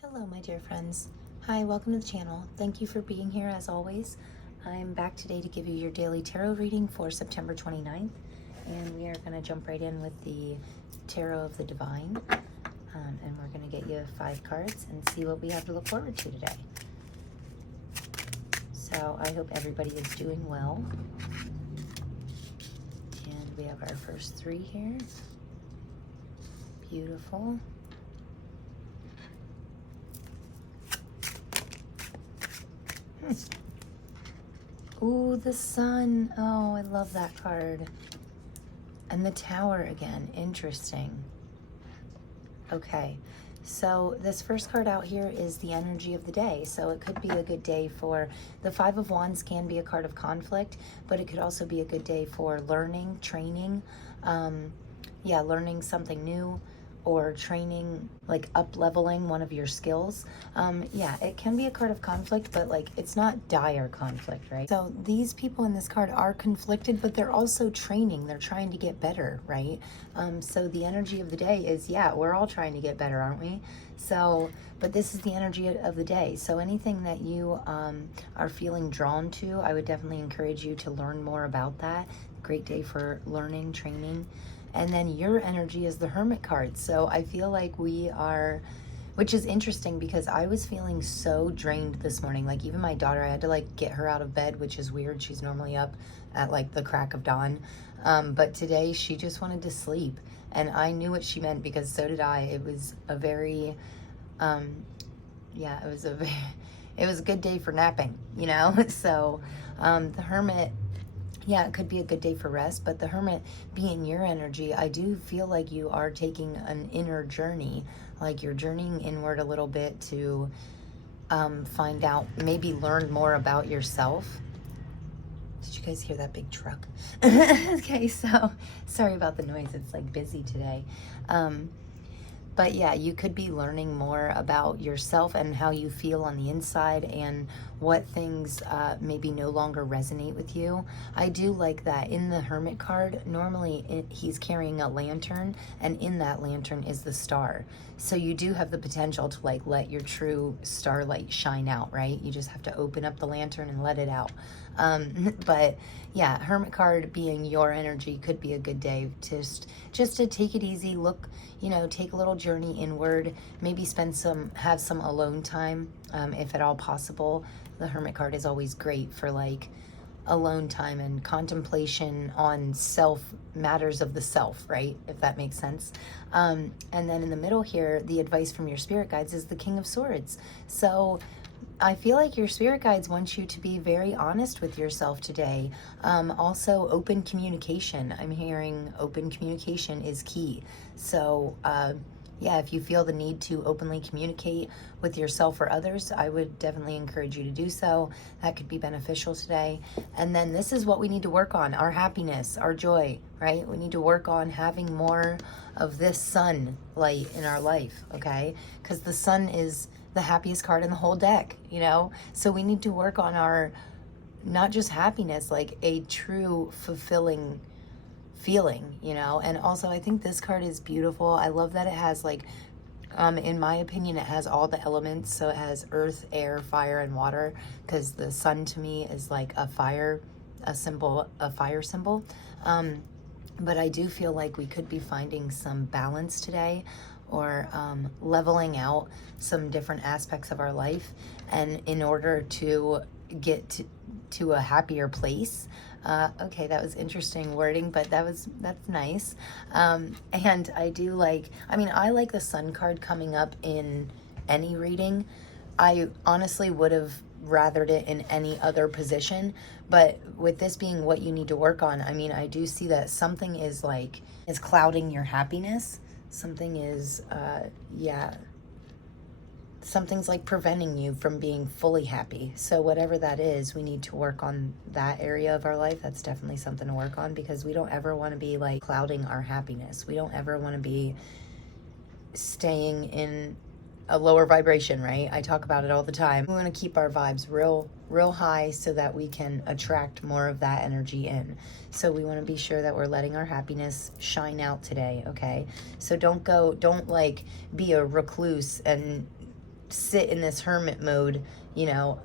Hello, my dear friends. Hi, welcome to the channel. Thank you for being here as always. I'm back today to give you your daily tarot reading for September 29th, and we are going to jump right in with the Tarot of the Divine, and we're going to get you 5 cards and see what we have to look forward to today. So I hope everybody is doing well. And we have our first 3 here. Beautiful. Ooh, the Sun. Oh, I love that card. And the Tower again. Interesting. Okay, so this first card out here is the energy of the day. So it could be a good day for the 5 of Wands. Can be a card of conflict, but it could also be a good day for learning, training. Learning something new, or training, like up-leveling one of your skills. It can be a card of conflict, but like it's not dire conflict, right? So these people in this card are conflicted, but they're also training. They're trying to get better, right? So the energy of the day is, yeah, we're all trying to get better, aren't we? So, but this is the energy of the day. So anything that you are feeling drawn to, I would definitely encourage you to learn more about that. Great day for learning, training. And then your energy is the Hermit card. So I feel like we are, which is interesting because I was feeling so drained this morning. Like even my daughter, I had to like get her out of bed, which is weird. She's normally up at like the crack of dawn. But today she just wanted to sleep. And I knew what she meant because so did I. It was a very, it was a good day for napping, you know? So the Hermit, yeah, it could be a good day for rest, but the Hermit being your energy, I do feel like you are taking an inner journey, like you're journeying inward a little bit to find out, maybe learn more about yourself. Did you guys hear that big truck? Okay, so sorry about the noise. It's like busy today. But yeah, you could be learning more about yourself and how you feel on the inside and what things maybe no longer resonate with you. I do like that. In the Hermit card, normally he's carrying a lantern, and in that lantern is the star. So you do have the potential to like let your true starlight shine out, right? You just have to open up the lantern and let it out. But yeah, Hermit card being your energy could be a good day just to take it easy, look, take a little journey inward, maybe have some alone time, if at all possible. The Hermit card is always great for like alone time and contemplation on matters of the self, right? If that makes sense. And then in the middle here, the advice from your spirit guides is the King of Swords. So I feel like your spirit guides want you to be very honest with yourself today. Also, open communication. I'm hearing open communication is key. So, if you feel the need to openly communicate with yourself or others, I would definitely encourage you to do so. That could be beneficial today. And then this is what we need to work on, our happiness, our joy, right? We need to work on having more of this sun light in our life, okay? Because the sun is the happiest card in the whole deck, So we need to work on our, not just happiness, like a true fulfilling feeling, And also I think this card is beautiful. I love that it has like, in my opinion, it has all the elements. So it has earth, air, fire, and water, because the sun to me is like a fire symbol. But I do feel like we could be finding some balance today, or leveling out some different aspects of our life, and in order to get to a happier place. Okay, that was interesting wording, but that's nice. And I do like, I like the Sun card coming up in any reading. I honestly would have rathered it in any other position, but with this being what you need to work on, I do see that something is clouding your happiness. Something is, something's like preventing you from being fully happy. So whatever that is, we need to work on that area of our life. That's definitely something to work on, because we don't ever want to be like clouding our happiness. We don't ever want to be staying in a lower vibration, right? I talk about it all the time. We want to keep our vibes real high so that we can attract more of that energy in. So we want to be sure that we're letting our happiness shine out today, okay? So don't like be a recluse and sit in this hermit mode, you know,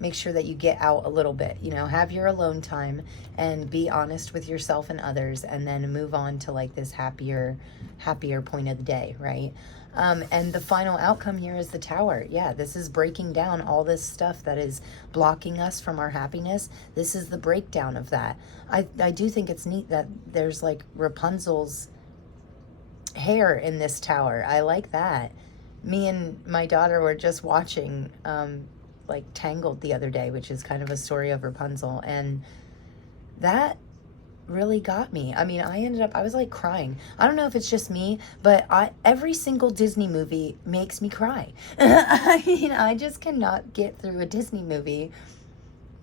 make sure that you get out a little bit, you know, have your alone time and be honest with yourself and others, and then move on to like this happier point of the day, right? And the final outcome here is the Tower. Yeah, this is breaking down all this stuff that is blocking us from our happiness. This is the breakdown of that. I do think it's neat that there's like Rapunzel's hair in this Tower. I like that. Me and my daughter were just watching like Tangled the other day, which is kind of a story of Rapunzel, and that really got me. I mean, I was like crying. I don't know if it's just me, but every single Disney movie makes me cry. I mean, I just cannot get through a Disney movie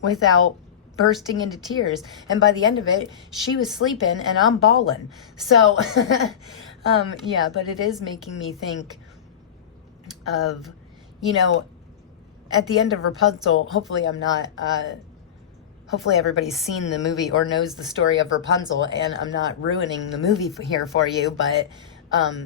without bursting into tears. And by the end of it, she was sleeping and I'm bawling. So, yeah, but it is making me think of, you know, at the end of Rapunzel, hopefully I'm not, hopefully everybody's seen the movie or knows the story of Rapunzel, and I'm not ruining the movie here for you, but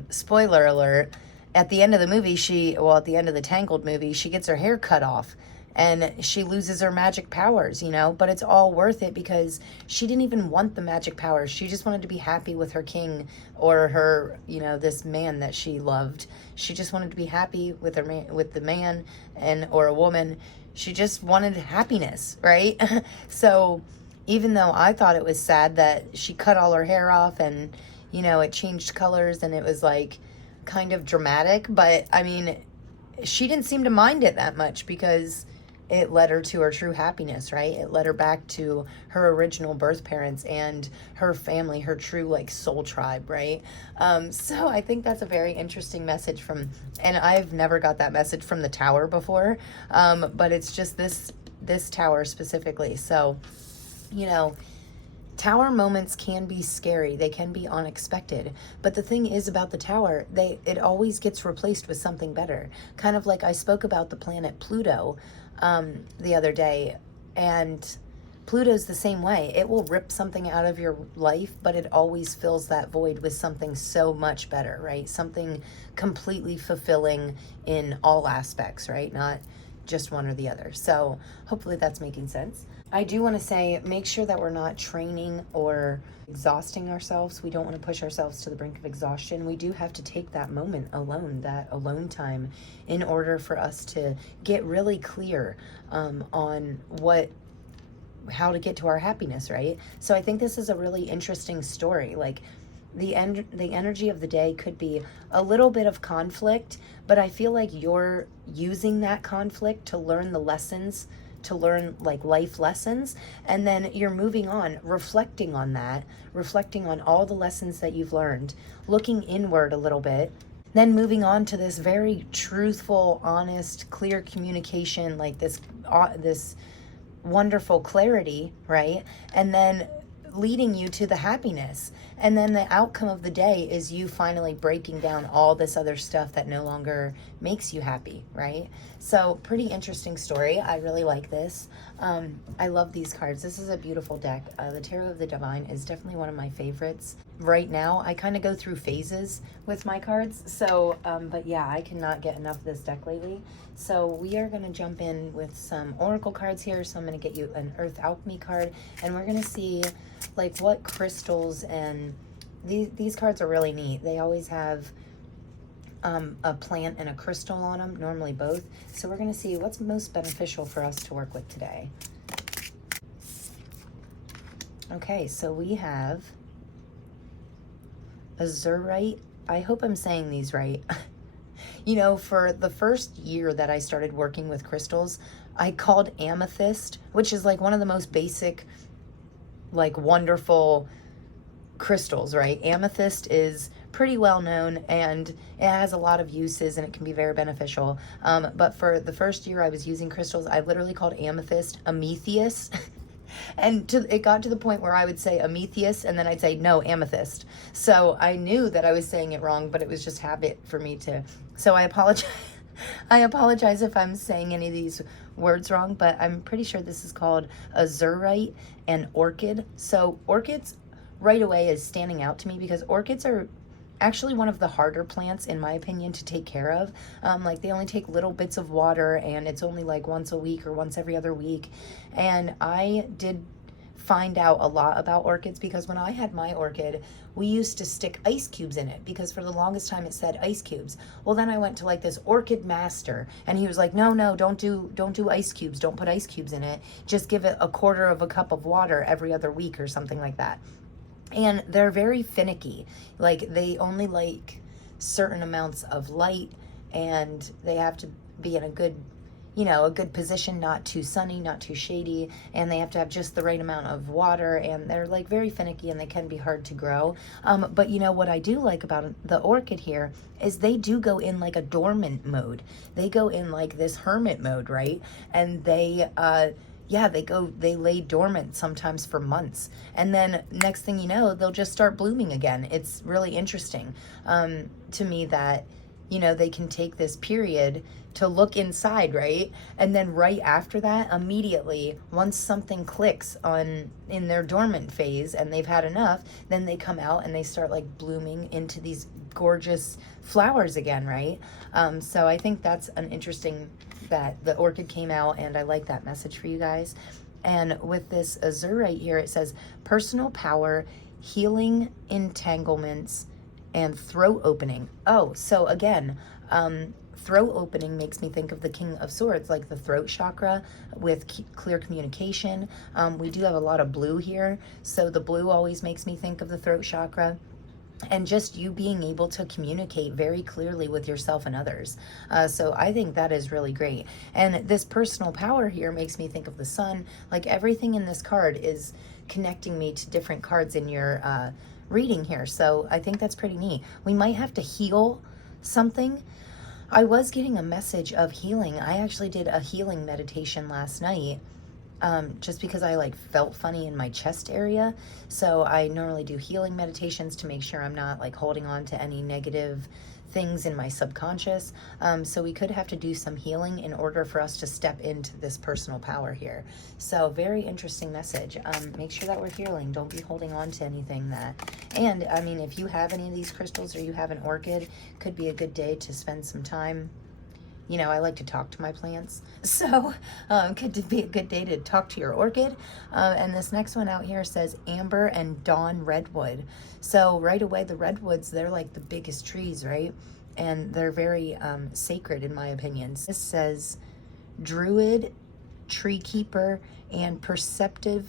spoiler alert, at the end of the movie, at the end of the Tangled movie, she gets her hair cut off and she loses her magic powers, you know, but it's all worth it because she didn't even want the magic powers. She just wanted to be happy with her king or her, you know, this man that she loved. She just wanted to be happy with with the man or a woman. She just wanted happiness, right? So even though I thought it was sad that she cut all her hair off and, you know, it changed colors and it was like kind of dramatic, but I mean, she didn't seem to mind it that much because it led her to her true happiness, right? It led her back to her original birth parents and her family, her true like soul tribe, right? So I think that's a very interesting message and I've never got that message from the Tower before, but it's just this Tower specifically. So, you know, Tower moments can be scary. They can be unexpected. But the thing is about the Tower, it always gets replaced with something better. Kind of like I spoke about the planet Pluto the other day, and Pluto's the same way. It will rip something out of your life, but it always fills that void with something so much better, right? Something completely fulfilling in all aspects, right? Not just one or the other. So hopefully that's making sense. I do want to say, make sure that we're not training or exhausting ourselves. We don't want to push ourselves to the brink of exhaustion. We do have to take that moment alone, that alone time, in order for us to get really clear on how to get to our happiness, right? So I think this is a really interesting story. Like the energy of the day could be a little bit of conflict, but I feel like you're using that conflict to learn the lessons, to learn like life lessons, and then you're moving on, reflecting on that, reflecting on all the lessons that you've learned, looking inward a little bit, then moving on to this very truthful, honest, clear communication, like this wonderful clarity, right? And then leading you to the happiness. And then the outcome of the day is you finally breaking down all this other stuff that no longer makes you happy, right? So pretty interesting story. I really like this. I love these cards. This is a beautiful deck. The Tarot of the Divine is definitely one of my favorites. Right now, I kind of go through phases with my cards. So, but yeah, I cannot get enough of this deck lately. So we are going to jump in with some oracle cards here. So I'm going to get you an Earth Alchemy card, and we're going to see like what crystals, and these cards are really neat. They always have a plant and a crystal on them, normally both. So we're going to see what's most beneficial for us to work with today. Okay, so we have azurite. I hope I'm saying these right. You know, for the first year that I started working with crystals, I called amethyst, which is like one of the most basic, like wonderful crystals, right? Amethyst is pretty well known and it has a lot of uses and it can be very beneficial. But for the first year I was using crystals, I literally called amethyst Amethyst. And it got to the point where I would say Amethyst and then I'd say, no, amethyst. So I knew that I was saying it wrong, but it was just habit for me to. So I apologize. I apologize if I'm saying any of these words wrong, but I'm pretty sure this is called azurite and orchid. So orchids right away is standing out to me because orchids are actually one of the harder plants, in my opinion, to take care of. Like they only take little bits of water, and it's only like once a week or once every other week. And I did find out a lot about orchids because when I had my orchid, we used to stick ice cubes in it because for the longest time it said ice cubes. Well, then I went to like this orchid master, and he was like, no, don't do ice cubes. Don't put ice cubes in it. Just give it a quarter of a cup of water every other week or something like that. And they're very finicky. Like they only like certain amounts of light, and they have to be in a good, a good position, not too sunny, not too shady, and they have to have just the right amount of water, and they're like very finicky, and they can be hard to grow. But what I do like about the orchid here is they do go in like a dormant mode. They go in like this hermit mode, right? And they lay dormant sometimes for months. And then next thing you know, they'll just start blooming again. It's really interesting to me that, they can take this period to look inside, right? And then right after that, immediately, once something clicks in their dormant phase and they've had enough, then they come out and they start like blooming into these gorgeous flowers again, right? So I think that's an interesting that the orchid came out, and I like that message for you guys. And with this azure right here, it says personal power, healing entanglements, and throat opening. Oh, so again, throat opening makes me think of the King of Swords, like the throat chakra with clear communication. We do have a lot of blue here, so the blue always makes me think of the throat chakra. And just you being able to communicate very clearly with yourself and others. So I think that is really great. And this personal power here makes me think of the sun. Like everything in this card is connecting me to different cards in your reading here. So I think that's pretty neat. We might have to heal something. I was getting a message of healing. I actually did a healing meditation last night. Just because I like felt funny in my chest area. So I normally do healing meditations to make sure I'm not like holding on to any negative things in my subconscious. So we could have to do some healing in order for us to step into this personal power here. So very interesting message. Make sure that we're healing. Don't be holding on to anything and I mean, if you have any of these crystals or you have an orchid, could be a good day to spend some time. I like to talk to my plants, so could be a good day to talk to your orchid. And this next one out here says amber and dawn redwood. So right away, the redwoods, they're like the biggest trees, right? And they're very sacred in my opinion. This says druid, tree keeper, and perception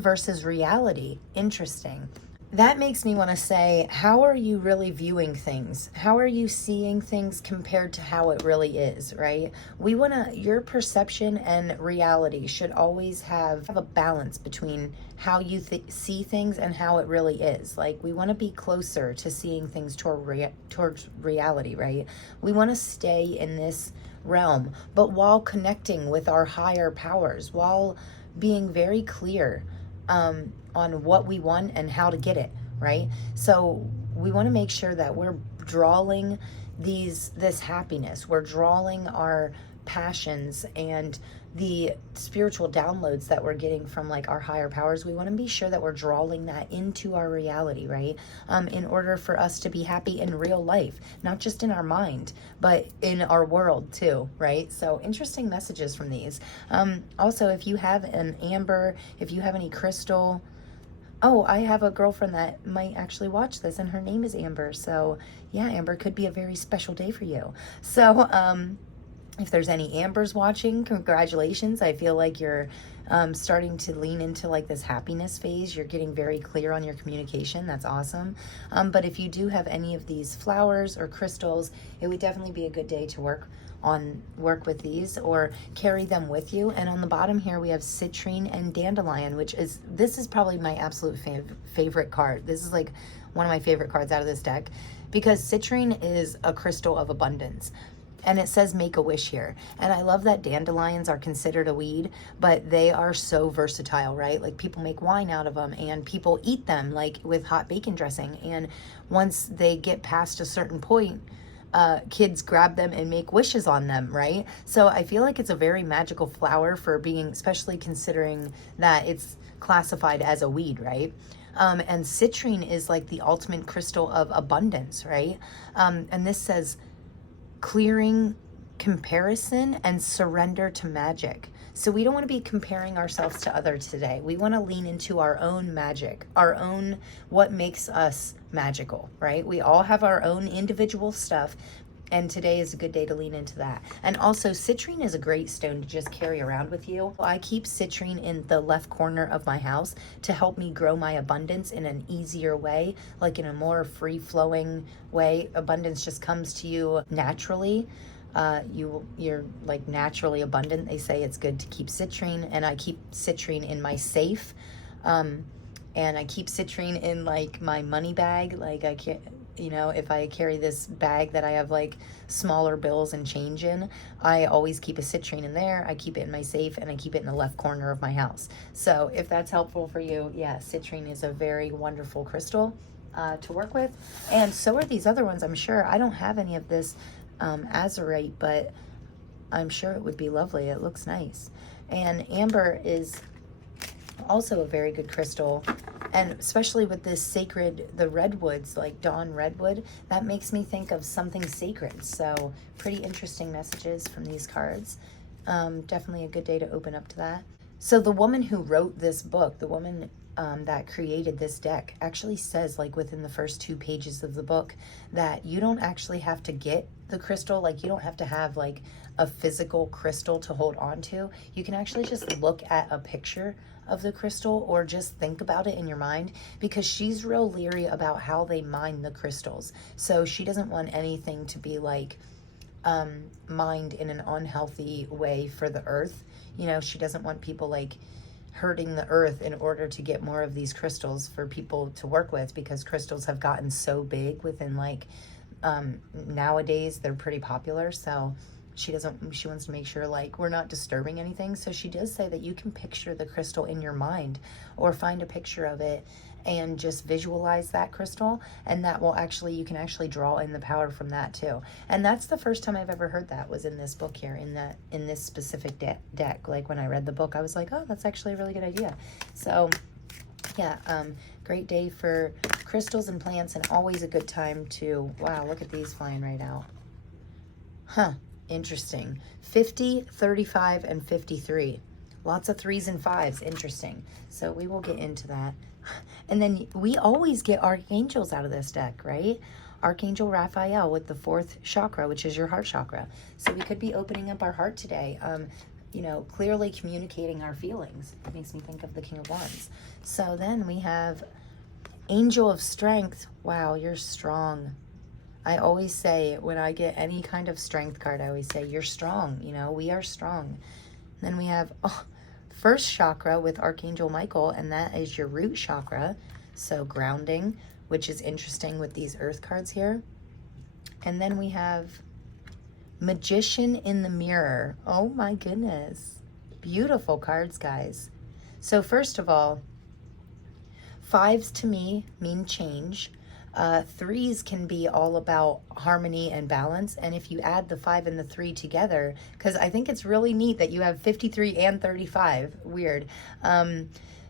versus reality. Interesting. That makes me want to say, how are you really viewing things? How are you seeing things compared to how it really is, right? Your perception and reality should always have a balance between how you see things and how it really is. Like, we want to be closer to seeing things towards reality, right? We want to stay in this realm, but while connecting with our higher powers, while being very clear on what we want and how to get it, right? So we want to make sure that we're drawing this happiness. We're drawing our passions and the spiritual downloads that we're getting from like our higher powers. We want to be sure that we're drawing that into our reality, right? In order for us to be happy in real life, not just in our mind, but in our world too, right? So interesting messages from these. Also, if you have an amber, if you have any crystal, oh, I have a girlfriend that might actually watch this, and her name is Amber. So yeah, Amber, could be a very special day for you. So if there's any Ambers watching, congratulations. I feel like you're starting to lean into like this happiness phase. You're getting very clear on your communication. That's awesome. But if you do have any of these flowers or crystals, it would definitely be a good day to work with these or carry them with you. And on the bottom here we have citrine and dandelion, this is probably my absolute favorite card. This is like one of my favorite cards out of this deck because citrine is a crystal of abundance. And it says make a wish here. And I love that dandelions are considered a weed, but they are so versatile, right? Like people make wine out of them and people eat them like with hot bacon dressing. And once they get past a certain point, kids grab them and make wishes on them, right? So I feel like it's a very magical flower for being, especially considering that it's classified as a weed, right? And citrine is like the ultimate crystal of abundance, right? And this says clearing comparison and surrender to magic. So we don't want to be comparing ourselves to others today. We want to lean into our own magic, our own, what makes us magical, right? We all have our own individual stuff, and today is a good day to lean into that. And also, citrine is a great stone to just carry around with you. I keep citrine in the left corner of my house to help me grow my abundance in an easier way, like in a more free-flowing way. Abundance just comes to you naturally. You're like naturally abundant. They say it's good to keep citrine, and I keep citrine in my safe. And I keep citrine in like my money bag. Like I can't, you know, if I carry this bag that I have like smaller bills and change in, I always keep a citrine in there. I keep it in my safe, and I keep it in the left corner of my house. So if that's helpful for you, yeah, citrine is a very wonderful crystal to work with. And so are these other ones. I'm sure I don't have any of this azurite, but I'm sure it would be lovely. It looks nice. And amber is also a very good crystal, and especially with this sacred, the redwoods, like dawn redwood, that makes me think of something sacred. So pretty interesting messages from these cards. Definitely a good day to open up to that. So the woman who wrote this book, the woman that created this deck, actually says, like within the first 2 pages of the book, that you don't actually have to get the crystal. Like you don't have to have like a physical crystal to hold on to. You can actually just look at a picture of the crystal or just think about it in your mind, because she's real leery about how they mine the crystals. So she doesn't want anything to be like mined in an unhealthy way for the earth. You know, she doesn't want people like hurting the earth in order to get more of these crystals for people to work with, because crystals have gotten so big within like nowadays they're pretty popular. So she wants to make sure like we're not disturbing anything. So she does say that you can picture the crystal in your mind, or find a picture of it and just visualize that crystal, and that will actually, you can actually draw in the power from that too. And that's the first time I've ever heard that, was in this book here, in this specific deck. Like when I read the book, I was like, oh, that's actually a really good idea. So yeah, great day for crystals and plants, and always a good time to, wow, look at these flying right out. Huh. Interesting. 50, 35, and 53. Lots of 3s and 5s. Interesting. So we will get into that. And then we always get archangels out of this deck, right? Archangel Raphael with the 4th chakra, which is your heart chakra. So we could be opening up our heart today. You know, clearly communicating our feelings. It makes me think of the King of Wands. So then we have Angel of Strength. Wow, you're strong. I always say, when I get any kind of strength card, I always say, you're strong. You know, we are strong. And then we have 1st chakra with Archangel Michael, and that is your root chakra. So grounding, which is interesting with these earth cards here. And then we have Magician in the Mirror. Oh my goodness. Beautiful cards, guys. So first of all, 5s to me mean change. 3s can be all about harmony and balance. And if you add the 5 and the 3 together, because I think it's really neat that you have 53 and 35. Weird.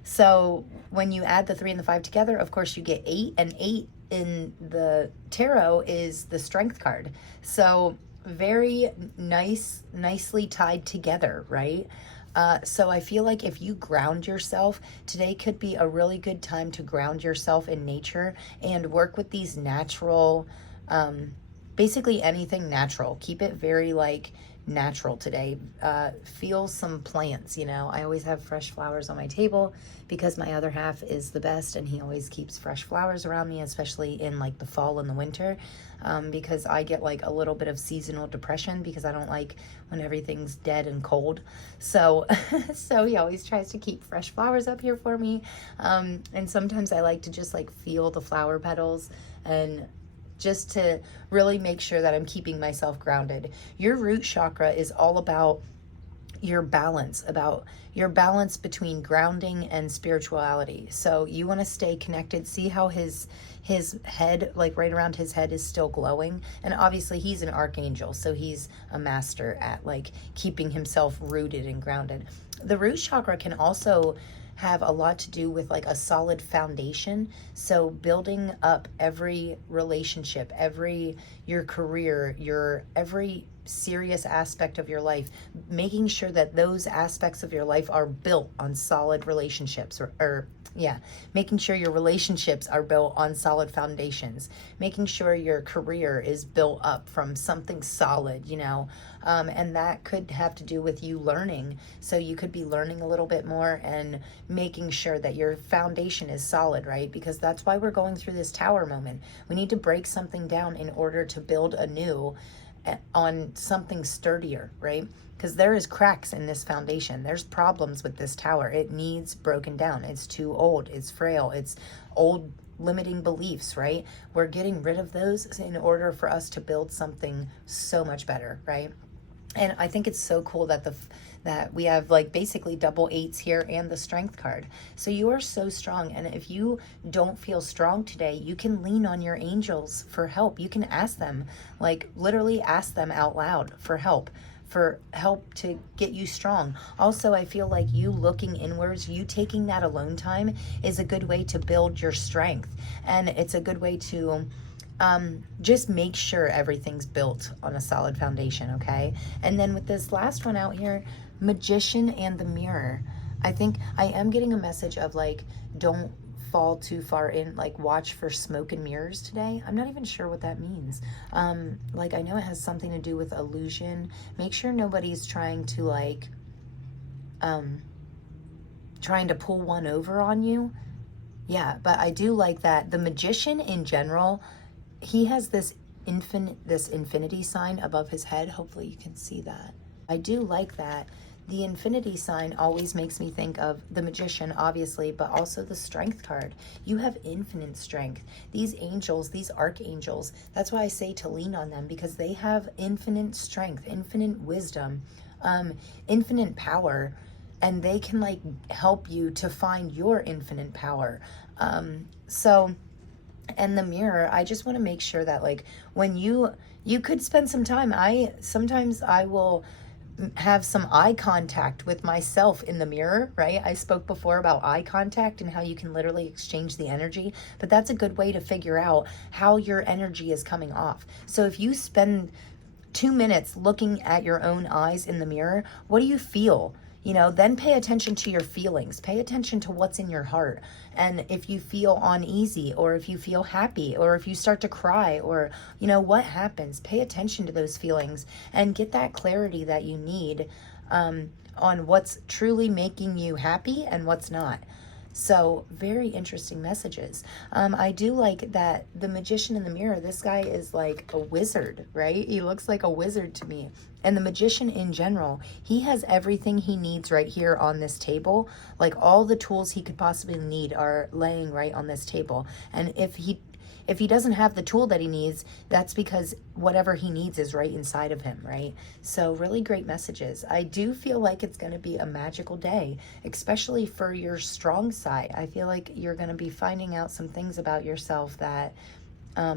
So when you add the 3 and the 5 together, of course you get 8, and 8 in the tarot is the strength card. So very nicely tied together, right? So I feel like if you ground yourself, today could be a really good time to ground yourself in nature and work with these natural, basically anything natural. Keep it very like natural today. Feel some plants, you know. I always have fresh flowers on my table because my other half is the best, and he always keeps fresh flowers around me, especially in like the fall and the winter, because I get like a little bit of seasonal depression because I don't like when everything's dead and cold. So so he always tries to keep fresh flowers up here for me, and sometimes I like to just like feel the flower petals, and just to really make sure that I'm keeping myself grounded. Your root chakra is all about your balance between grounding and spirituality. So you want to stay connected. See how his head, like right around his head, is still glowing. And obviously he's an archangel, so he's a master at like keeping himself rooted and grounded. The root chakra can also have a lot to do with like a solid foundation. So building up every relationship, your career, every serious aspect of your life, making sure that those aspects of your life are built on solid relationships, making sure your relationships are built on solid foundations, making sure your career is built up from something solid, and that could have to do with you learning. So you could be learning a little bit more and making sure that your foundation is solid, right? Because that's why we're going through this tower moment. We need to break something down in order to build anew on something sturdier, right? Because there is cracks in this foundation. There's problems with this tower. It needs broken down. It's too old. It's frail. It's old limiting beliefs, right? We're getting rid of those in order for us to build something so much better, right? And I think it's so cool that that we have like basically double 8s here and the strength card. So you are so strong. And if you don't feel strong today, you can lean on your angels for help. You can ask them, like literally ask them out loud for help to get you strong. Also, I feel like you looking inwards, you taking that alone time is a good way to build your strength. And it's a good way to just make sure everything's built on a solid foundation, okay? And then with this last one out here, Magician and the Mirror, I think I am getting a message of like, don't fall too far in, like watch for smoke and mirrors today. I'm not even sure what that means. Like I know it has something to do with illusion. Make sure nobody's trying to like, trying to pull one over on you. Yeah, but I do like that. The Magician in general, he has this infinity sign above his head. Hopefully you can see that. I do like that. The infinity sign always makes me think of the Magician, obviously, but also the strength card. You have infinite strength. These angels, these archangels, that's why I say to lean on them, because they have infinite strength, infinite wisdom, infinite power, and they can like help you to find your infinite power. And the Mirror, I just want to make sure that like when you could spend some time, sometimes I will have some eye contact with myself in the mirror, right? I spoke before about eye contact and how you can literally exchange the energy, but that's a good way to figure out how your energy is coming off. So if you spend 2 minutes looking at your own eyes in the mirror, what do you feel? Then pay attention to your feelings. Pay attention to what's in your heart. And if you feel uneasy, or if you feel happy, or if you start to cry, or, what happens, pay attention to those feelings and get that clarity that you need on what's truly making you happy and what's not. So very interesting messages. I do like that the Magician in the Mirror, this guy is like a wizard, right? He looks like a wizard to me. And the Magician in general, he has everything he needs right here on this table. Like all the tools he could possibly need are laying right on this table. And if he doesn't have the tool that he needs, that's because whatever he needs is right inside of him, right? So really great messages. I do feel like it's going to be a magical day, especially for your strong side. I feel like you're going to be finding out some things about yourself that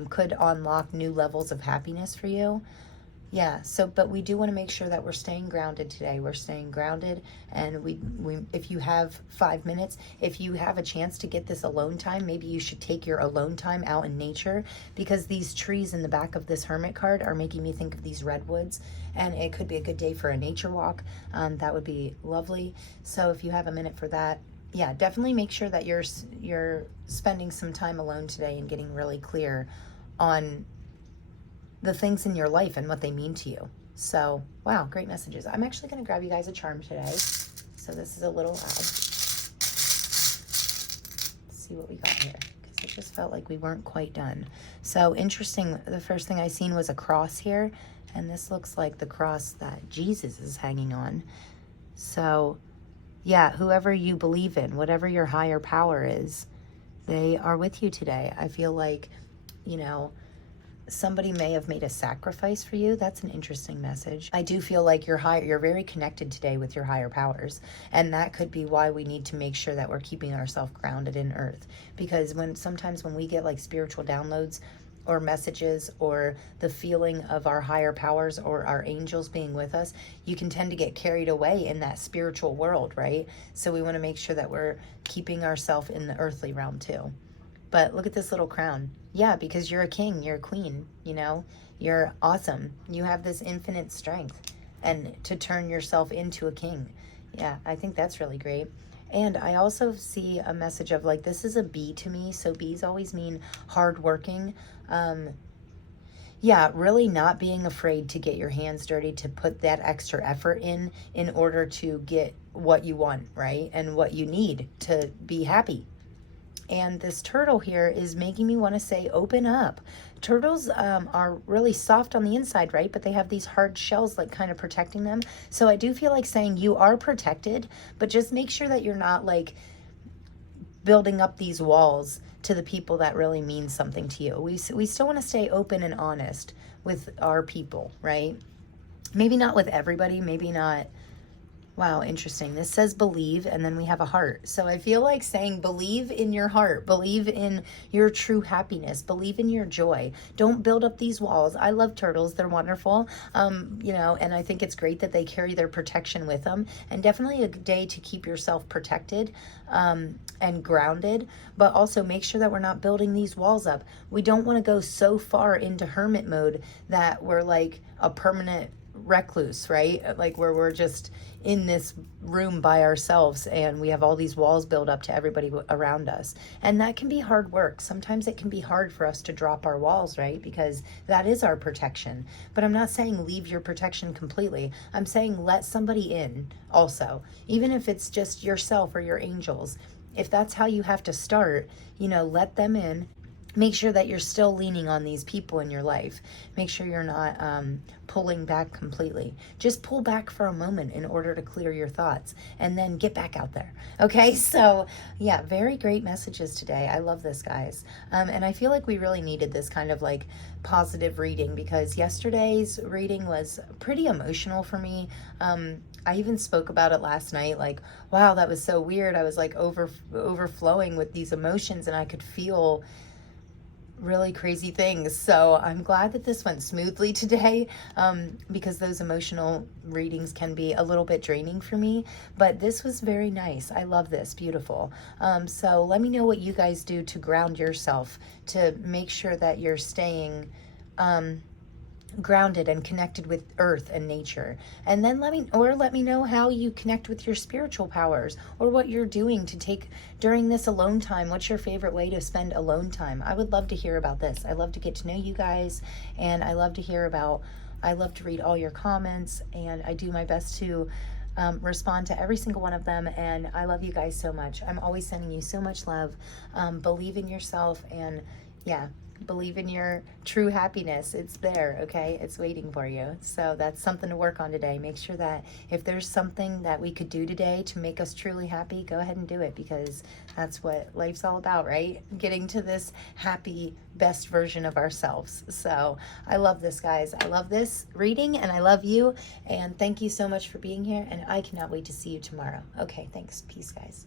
could unlock new levels of happiness for you. Yeah, but we do want to make sure that we're staying grounded today. We're staying grounded, and we if you have 5 minutes, if you have a chance to get this alone time, maybe you should take your alone time out in nature, because these trees in the back of this Hermit card are making me think of these redwoods, and it could be a good day for a nature walk. That would be lovely. So if you have a minute for that, yeah, definitely make sure that you're spending some time alone today and getting really clear on the things in your life and what they mean to you. So, wow, great messages. I'm actually going to grab you guys a charm today. So this is a little ad. Let's see what we got here, because it just felt like we weren't quite done. So interesting, the first thing I seen was a cross here, and this looks like the cross that Jesus is hanging on. So, yeah, whoever you believe in, whatever your higher power is, they are with you today. I feel like, somebody may have made a sacrifice for you. That's an interesting message. I do feel like you're very connected today with your higher powers. And that could be why we need to make sure that we're keeping ourselves grounded in earth. Because sometimes when we get like spiritual downloads, or messages or the feeling of our higher powers or our angels being with us, you can tend to get carried away in that spiritual world, right? So we want to make sure that we're keeping ourselves in the earthly realm too. But look at this little crown. Yeah, because you're a king, you're a queen, you know, you're awesome. You have this infinite strength and to turn yourself into a king. Yeah, I think that's really great. And I also see a message of like, this is a bee to me. So bees always mean hardworking. Yeah, really not being afraid to get your hands dirty, to put that extra effort in order to get what you want, right? And what you need to be happy. And this turtle here is making me want to say, open up. Turtles are really soft on the inside, right? But they have these hard shells like kind of protecting them. So I do feel like saying you are protected, but just make sure that you're not like building up these walls to the people that really mean something to you. We still want to stay open and honest with our people, right? Maybe not with everybody, maybe not. Wow, interesting. This says believe, and then we have a heart. So I feel like saying believe in your heart, believe in your true happiness, believe in your joy. Don't build up these walls. I love turtles. They're wonderful. You know, and I think it's great that they carry their protection with them, and definitely a day to keep yourself protected and grounded, but also make sure that we're not building these walls up. We don't want to go so far into hermit mode that we're like a permanent recluse, right? Like where we're just in this room by ourselves and we have all these walls built up to everybody around us. And that can be hard work. Sometimes it can be hard for us to drop our walls, right? Because that is our protection. But I'm not saying leave your protection completely. I'm saying let somebody in also, even if it's just yourself or your angels. If that's how you have to start, you know, let them in. Make sure that you're still leaning on these people in your life. Make sure you're not pulling back completely. Just pull back for a moment in order to clear your thoughts and then get back out there. Okay, so yeah, very great messages today. I love this, guys. And I feel like we really needed this kind of like positive reading because yesterday's reading was pretty emotional for me. I even spoke about it last night, like, wow, that was so weird. I was like overflowing with these emotions and I could feel really crazy things. So I'm glad that this went smoothly today because those emotional readings can be a little bit draining for me, but this was very nice. I love this. Beautiful. So let me know what you guys do to ground yourself, to make sure that you're staying grounded and connected with earth and nature. And then let me know how you connect with your spiritual powers or what you're doing to take during this alone time. What's your favorite way to spend alone time? I would love to hear about this. I love to get to know you guys, and I love to read all your comments, and I do my best to respond to every single one of them. And I love you guys so much. I'm always sending you so much love. Believe in yourself, and yeah, believe in your true happiness. It's there, okay? It's waiting for you. So that's something to work on today. Make sure that if there's something that we could do today to make us truly happy, go ahead and do it, because that's what life's all about, right? Getting to this happy, best version of ourselves. So I love this, guys. I love this reading, and I love you. And thank you so much for being here. And I cannot wait to see you tomorrow. Okay, thanks. Peace, guys.